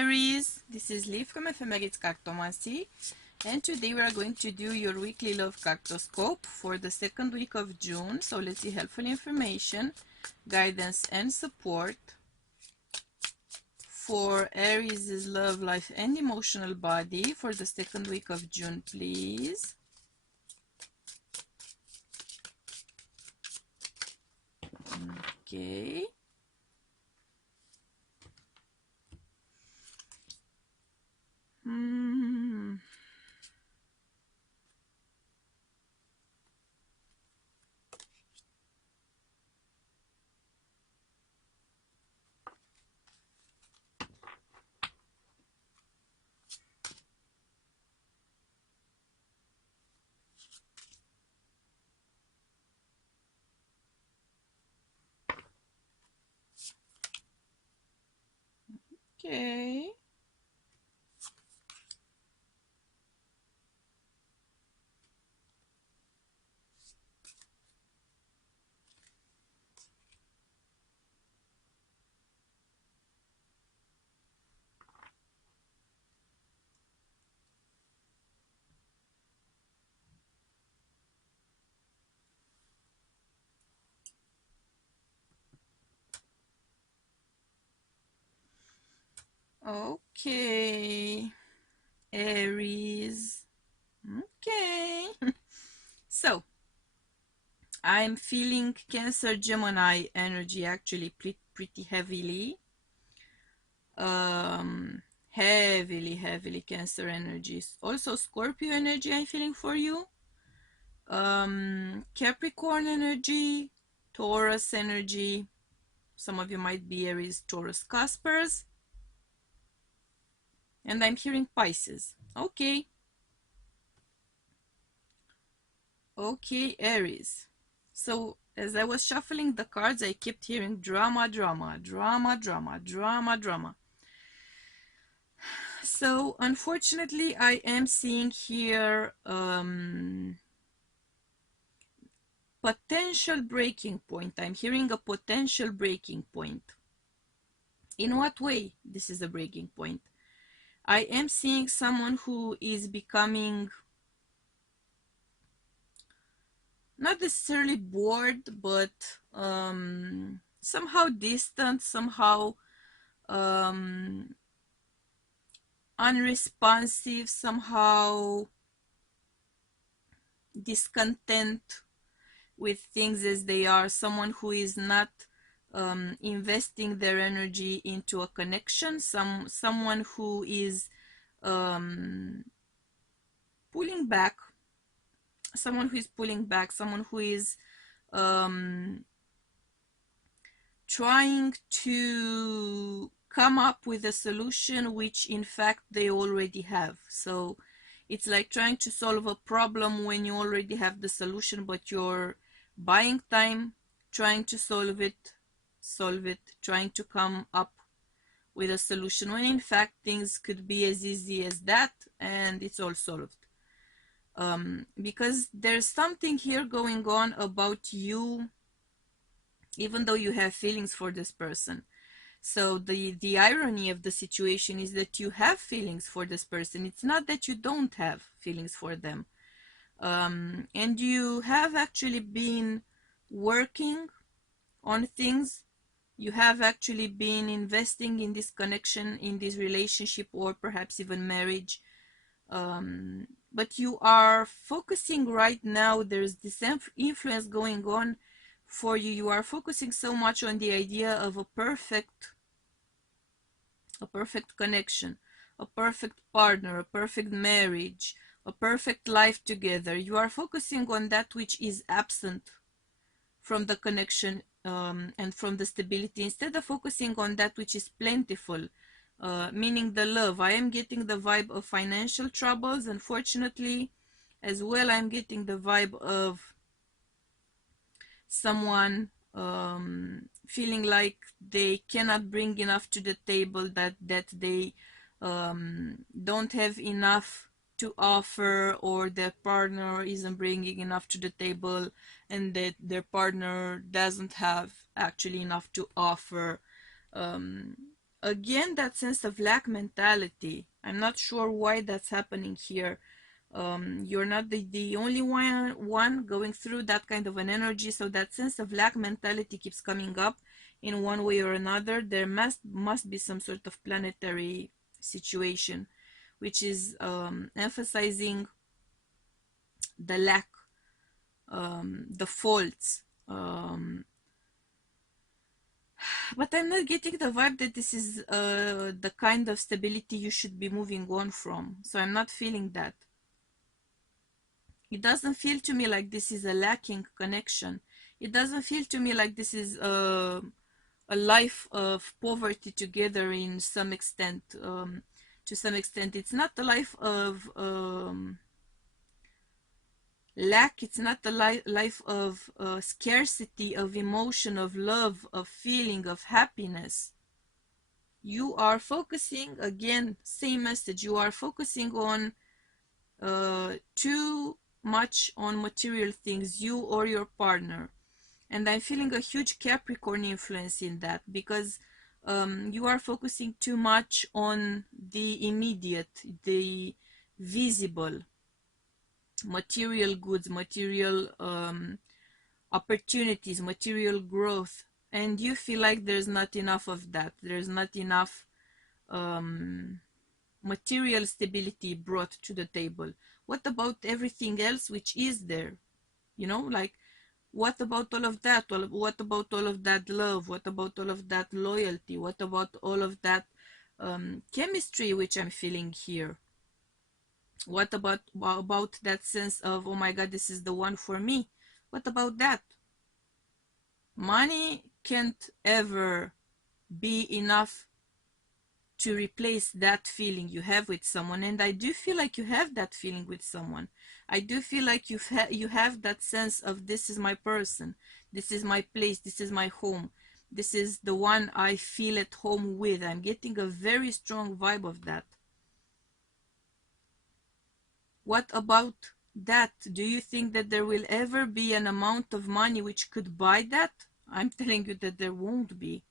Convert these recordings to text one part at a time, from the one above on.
Aries, this is Liv from Ephemeris Cartomancy, and today we are going to do your weekly love cartoscope for the second week of June. So let's see helpful information, guidance and support for Aries' love life and emotional body for the second week of June, please. Okay. Okay. Okay, Aries. Okay. So, I'm feeling Cancer Gemini energy actually pretty heavily. Heavily Cancer energies. Also Scorpio energy I'm feeling for you. Capricorn energy, Taurus energy. Some of you might be Aries, Taurus, Caspers. And I'm hearing Pisces. Okay. Okay, Aries. So as I was shuffling the cards, I kept hearing drama, drama, drama, drama, drama, drama. So unfortunately, I am seeing here potential breaking point. I'm hearing a potential breaking point. In what way this is a breaking point? I am seeing someone who is becoming not necessarily bored, but somehow distant, somehow unresponsive, somehow discontent with things as they are, someone who is not investing their energy into a connection, someone who is pulling back, someone who is trying to come up with a solution which in fact they already have. So it's like trying to solve a problem when you already have the solution, but you're buying time trying to solve it, trying to come up with a solution, when in fact things could be as easy as that and it's all solved. Because there's something here going on about you, even though you have feelings for this person. So the irony of the situation is that you have feelings for this person. It's not that you don't have feelings for them. And you have actually been working on things. You have actually been investing in this connection, in this relationship, or perhaps even marriage. But you are focusing right now, there's this influence going on for you. You are focusing so much on the idea of a perfect connection, a perfect partner, a perfect marriage, a perfect life together. You are focusing on that which is absent from the connection and from the stability, instead of focusing on that which is plentiful, meaning the love. I am getting the vibe of financial troubles, unfortunately. As well, I'm getting the vibe of someone feeling like they cannot bring enough to the table, that they don't have enough to offer, or their partner isn't bringing enough to the table, and that their partner doesn't have actually enough to offer. Again, that sense of lack mentality. I'm not sure why that's happening here. You're not the only one going through that kind of an energy, so that sense of lack mentality keeps coming up in one way or another. There must be some sort of planetary situation which is emphasizing the lack, the faults. But I'm not getting the vibe that this is the kind of stability you should be moving on from. So I'm not feeling that. It doesn't feel to me like this is a lacking connection. It doesn't feel to me like this is a life of poverty together in some extent. To some extent, it's not a life of lack. It's not a life of scarcity, of emotion, of love, of feeling, of happiness. You are focusing, again, same message, you are focusing on too much on material things, you or your partner. And I'm feeling a huge Capricorn influence in that, because you are focusing too much on the immediate, the visible, material goods, material opportunities, material growth, and you feel like there's not enough of that. There's not enough material stability brought to the table. What about everything else which is there? You know, like, what about all of that? What about all of that love? What about all of that loyalty? What about all of that chemistry which I'm feeling here? What about that sense of, oh my God, this is the one for me? What about that? Money can't ever be enough to replace that feeling you have with someone, and I do feel like you have that feeling with someone. I do feel like you have that sense of, this is my person, this is my place, this is my home, this is the one I feel at home with. I'm getting a very strong vibe of that. What about that? Do you think that there will ever be an amount of money which could buy that? I'm telling you that there won't be.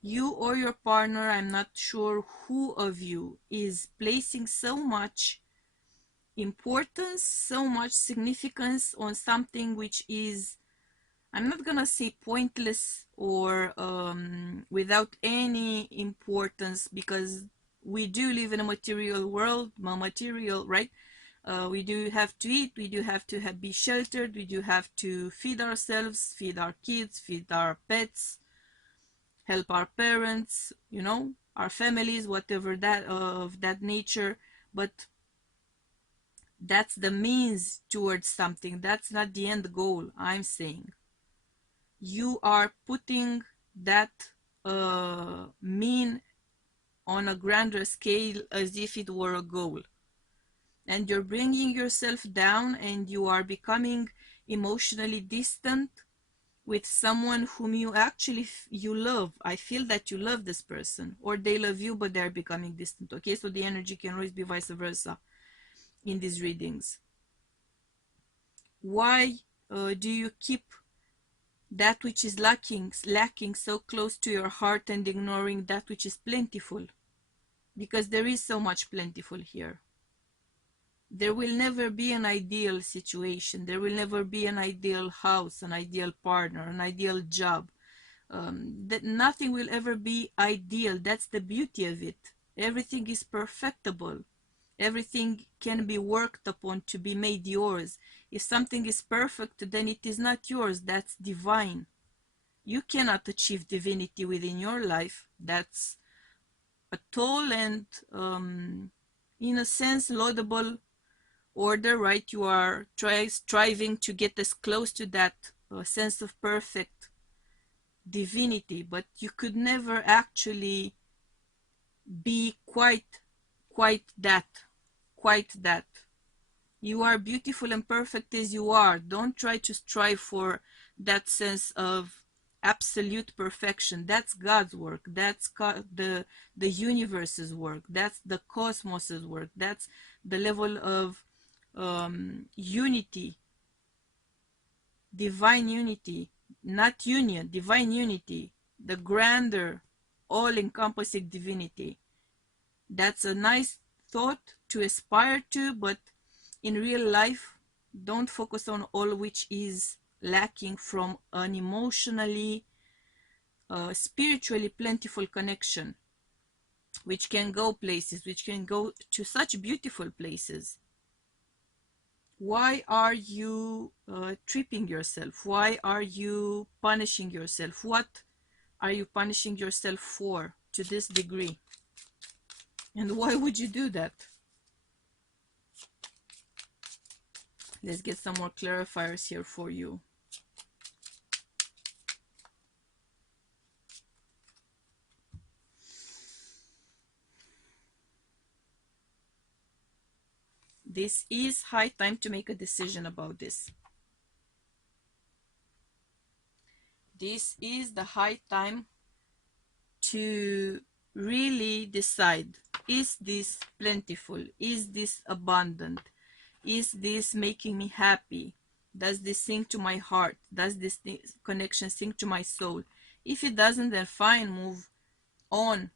You or your partner, I'm not sure who of you, is placing so much importance, so much significance on something which is, I'm not gonna say pointless or without any importance, because we do live in a material world, right? We do have to eat, we do have to be sheltered, we do have to feed ourselves, feed our kids, feed our pets, help our parents, you know, our families, whatever that of that nature. But that's the means towards something. That's not the end goal. I'm saying you are putting that mean on a grander scale as if it were a goal, and you're bringing yourself down, and you are becoming emotionally distant with someone whom you actually you love. I feel that you love this person, or they love you, but they're becoming distant. Okay, so the energy can always be vice versa in these readings. Why do you keep that which is lacking so close to your heart and ignoring that which is plentiful? Because there is so much plentiful here. There will never be an ideal situation. There will never be an ideal house, an ideal partner, an ideal job. That nothing will ever be ideal. That's the beauty of it. Everything is perfectible. Everything can be worked upon to be made yours. If something is perfect, then it is not yours. That's divine. You cannot achieve divinity within your life. That's a tall and, in a sense, laudable order, right? You are striving to get as close to that sense of perfect divinity, but you could never actually be quite that. You are beautiful and perfect as you are. Don't try to strive for that sense of absolute perfection. That's God's work. That's the universe's work. That's the cosmos's work. That's the level of unity, divine unity, not union, divine unity, the grander all-encompassing divinity. That's a nice thought to aspire to, but in real life, don't focus on all which is lacking from an emotionally, spiritually plentiful connection, which can go places, which can go to such beautiful places. Why are you tripping yourself? Why are you punishing yourself? What are you punishing yourself for to this degree? And why would you do that? Let's get some more clarifiers here for you. This is high time to make a decision about this. This is the high time to really decide, is this plentiful? Is this abundant? Is this making me happy? Does this sing to my heart? Does this connection sing to my soul? If it doesn't, then fine, move on.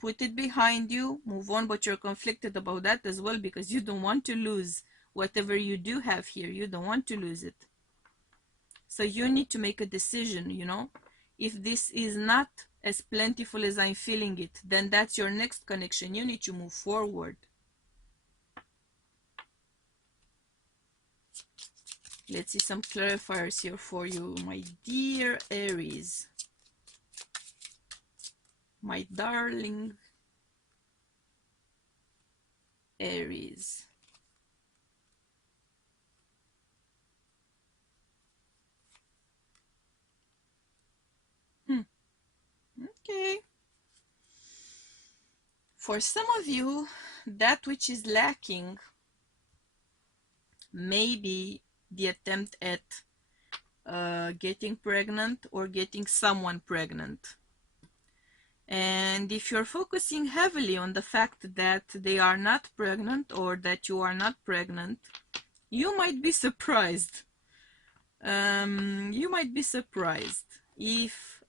Put it behind you, move on, but you're conflicted about that as well because you don't want to lose whatever you do have here. You don't want to lose it. So you need to make a decision, you know. If this is not as plentiful as I'm feeling it, then that's your next connection. You need to move forward. Let's see some clarifiers here for you, my dear Aries. My darling Aries. Okay. For some of you, that which is lacking may be the attempt at getting pregnant or getting someone pregnant. And if you're focusing heavily on the fact that they are not pregnant or that you are not pregnant, you might be surprised. You might be surprised if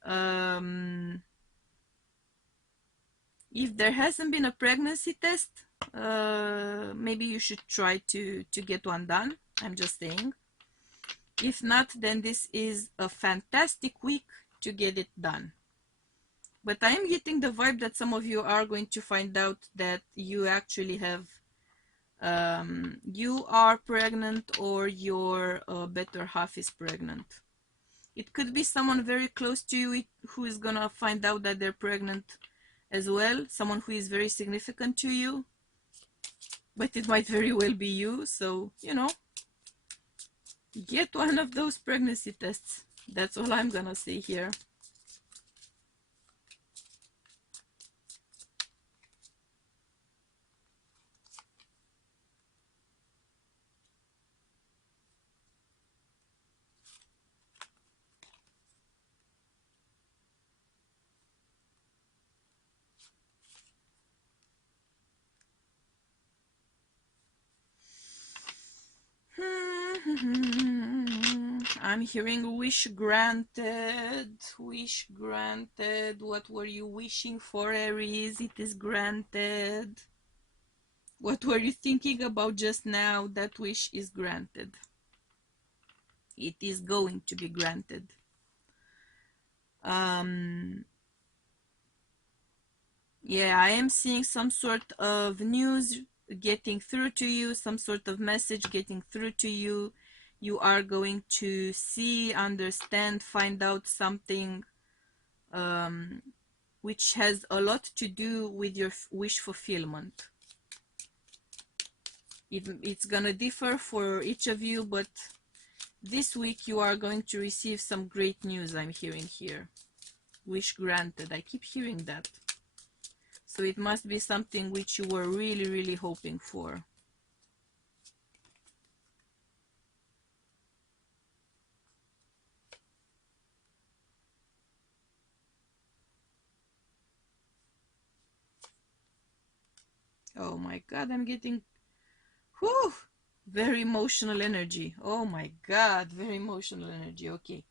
there hasn't been a pregnancy test. Maybe you should try to get one done. I'm just saying. If not, then this is a fantastic week to get it done. But I am getting the vibe that some of you are going to find out that you actually have, you are pregnant or your better half is pregnant. It could be someone very close to you who is gonna find out that they're pregnant as well. Someone who is very significant to you. But it might very well be you. So, you know, get one of those pregnancy tests. That's all I'm gonna say here. I'm hearing wish granted. Wish granted. What were you wishing for, Aries? It is granted. What were you thinking about just now? That wish is granted. It is going to be granted. Yeah, I am seeing some sort of news getting through to you, some sort of message getting through to you. You are going to see, understand, find out something which has a lot to do with your wish fulfillment. It's gonna differ for each of you, but this week you are going to receive some great news. I'm hearing here. Wish granted. I keep hearing that. So it must be something which you were really, really hoping for. Oh my God, I'm getting, whew, very emotional energy. Oh my God, very emotional energy. Okay.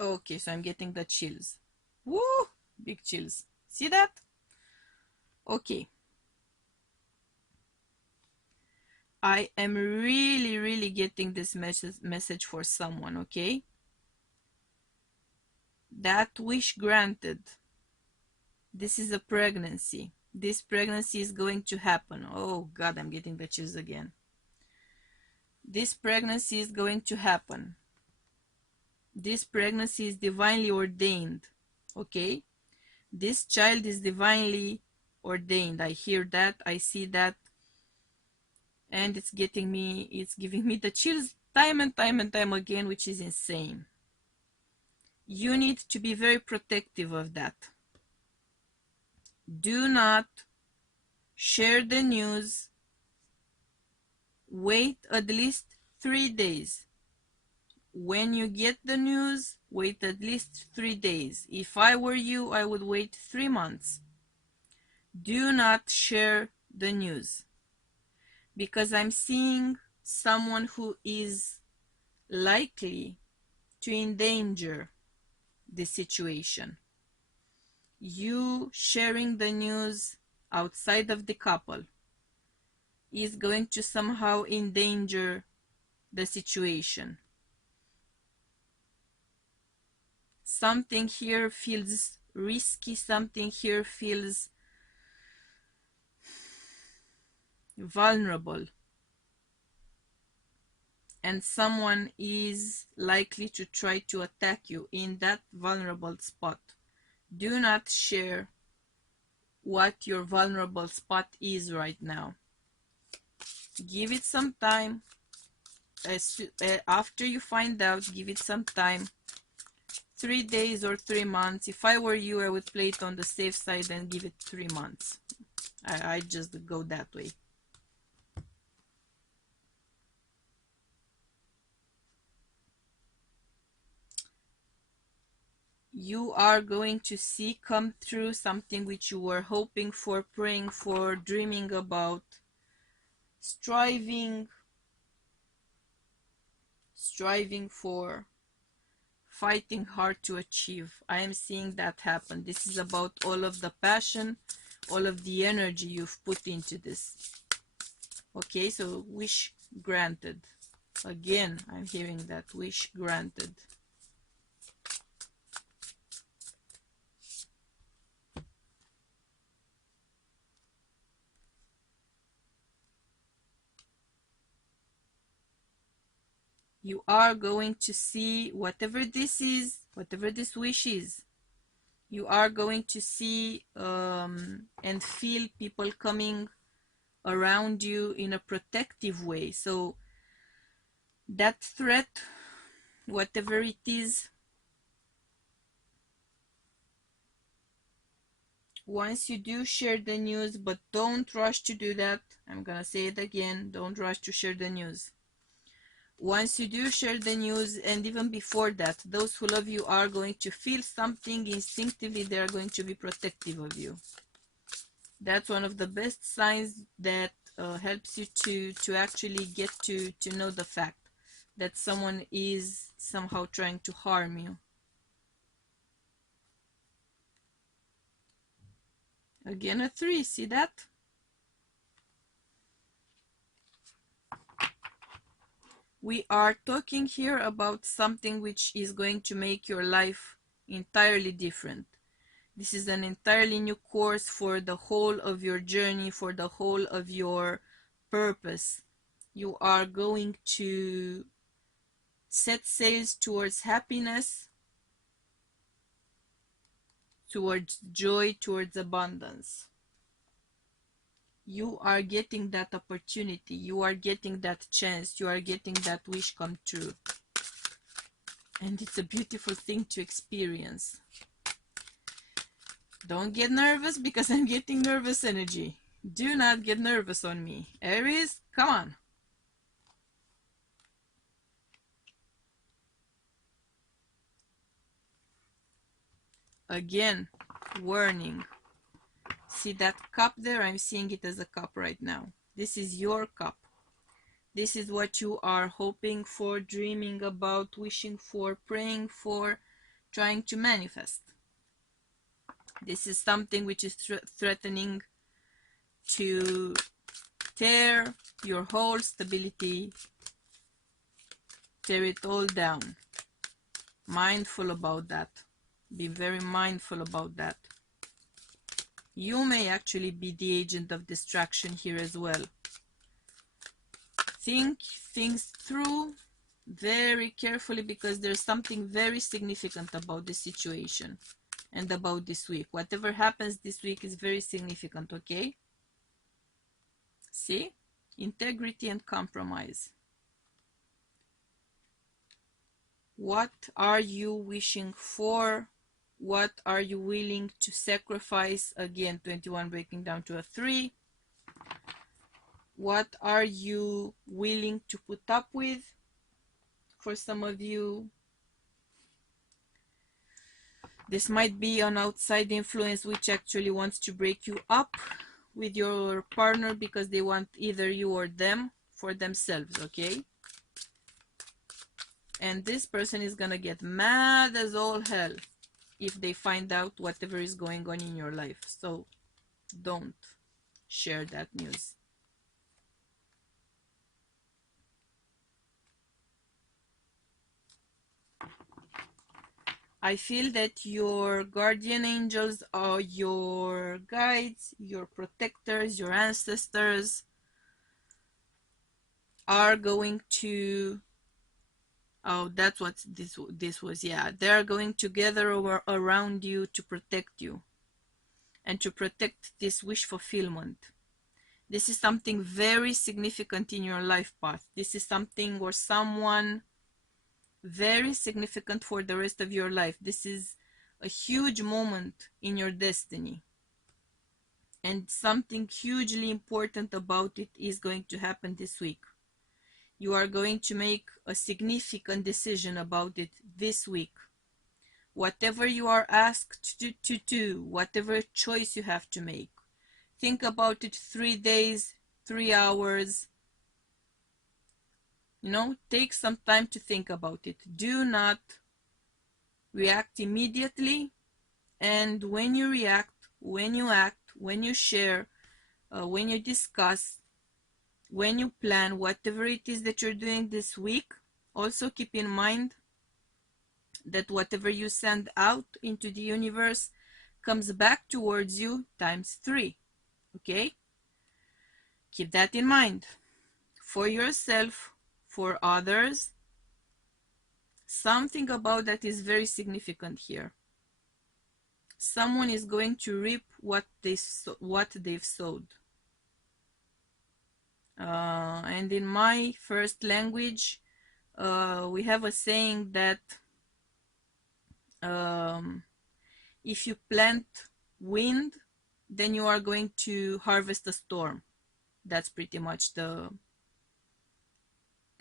Okay, so I'm getting the chills. Woo! Big chills. See that? Okay. I am really, really getting this message for someone, okay? That wish granted. This is a pregnancy. This pregnancy is going to happen. Oh God, I'm getting the chills again. This pregnancy is going to happen. This pregnancy is divinely ordained, okay? This child is divinely ordained. I hear that, I see that, and it's giving me the chills time and time and time again, which is insane. You need to be very protective of that. Do not share the news. Wait at least 3 days. When you get the news, wait at least 3 days. If I were you, I would wait 3 months. Do not share the news, because I'm seeing someone who is likely to endanger the situation. You sharing the news outside of the couple is going to somehow endanger the situation. Something here feels risky, something here feels vulnerable, and someone is likely to try to attack you in that vulnerable spot. Do not share what your vulnerable spot is right now. Give it some time. After you find out, give it some time. 3 days or 3 months. If I were you, I would play it on the safe side and give it 3 months. I just go that way. You are going to see come through something which you were hoping for, praying for, dreaming about, striving for, fighting hard to achieve. I am seeing that happen. This is about all of the passion, all of the energy you've put into this. Okay, so wish granted. Again, I'm hearing that wish granted. You are going to see whatever this is, whatever this wish is. You are going to see and feel people coming around you in a protective way. So that threat, whatever it is, once you do share the news, but don't rush to do that. I'm gonna say it again, don't rush to share the news. Once you do share the news, and even before that, those who love you are going to feel something instinctively. They are going to be protective of you. That's one of the best signs that helps you to actually get to know the fact that someone is somehow trying to harm you. Again, a 3, see that? We are talking here about something which is going to make your life entirely different. This is an entirely new course for the whole of your journey, for the whole of your purpose. You are going to set sails towards happiness, towards joy, towards abundance. You are getting that opportunity, you are getting that chance, you are getting that wish come true. And it's a beautiful thing to experience. Don't get nervous, because I'm getting nervous energy. Do not get nervous on me. Aries, come on. Again, warning. See that cup there? I'm seeing it as a cup right now. This is your cup. This is what you are hoping for, dreaming about, wishing for, praying for. trying to manifest. This is something which is threatening to tear your whole stability, tear it all down. Mindful about that. Be very mindful about that. You may actually be the agent of distraction here as well. Think things through very carefully, because there's something very significant about this situation and about this week. Whatever happens this week is very significant, okay? See? Integrity and compromise. What are you wishing for? What are you willing to sacrifice? Again, 21 breaking down to a 3. What are you willing to put up with? For some of you, this might be an outside influence which actually wants to break you up with your partner because they want either you or them for themselves, okay? And this person is gonna get mad as all hell if they find out whatever is going on in your life. So don't share that news. I feel that your guardian angels are your guides, your protectors, your ancestors are going to, oh, that's what this was, yeah. They're going to gather around you to protect you and to protect this wish fulfillment. This is something very significant in your life path. This is something or someone very significant for the rest of your life. This is a huge moment in your destiny, and something hugely important about it is going to happen this week. You are going to make a significant decision about it this week. Whatever you are asked to do, whatever choice you have to make, think about it 3 days, 3 hours. You know, take some time to think about it. Do not react immediately. And when you react, when you act, when you share, when you discuss, when you plan, whatever it is that you're doing this week, also keep in mind that whatever you send out into the universe comes back towards you times 3. Okay? Keep that in mind. For yourself, for others, something about that is very significant here. Someone is going to reap what they've sowed. And in my first language, we have a saying that if you plant wind, then you are going to harvest a storm. That's pretty much the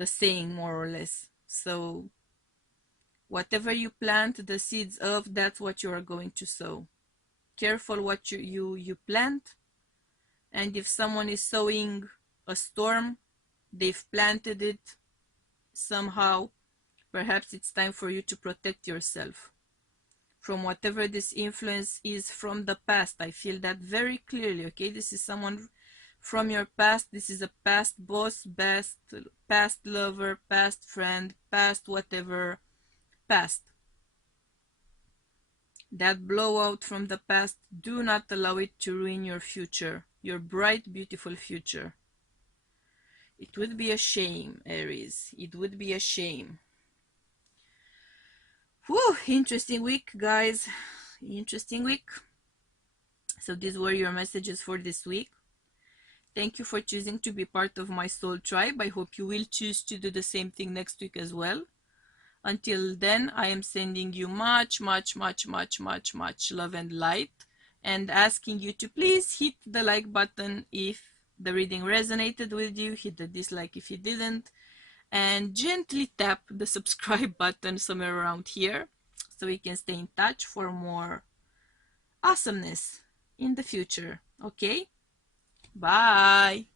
saying, more or less. So whatever you plant the seeds of, that's what you are going to sow. Careful what you plant. And if someone is sowing a storm, they've planted it somehow, perhaps it's time for you to protect yourself from whatever this influence is from the past. I feel that very clearly, okay? This is someone from your past. This is a past boss, past lover, past friend, past whatever, past. That blowout from the past, do not allow it to ruin your future, your bright, beautiful future. It would be a shame, Aries. It would be a shame. Whew, interesting week, guys. Interesting week. So these were your messages for this week. Thank you for choosing to be part of my soul tribe. I hope you will choose to do the same thing next week as well. Until then, I am sending you much, much, much, much, much, much love and light, and asking you to please hit the like button if the reading resonated with you, hit the dislike if it didn't, and gently tap the subscribe button somewhere around here so we can stay in touch for more awesomeness in the future. Okay? Bye!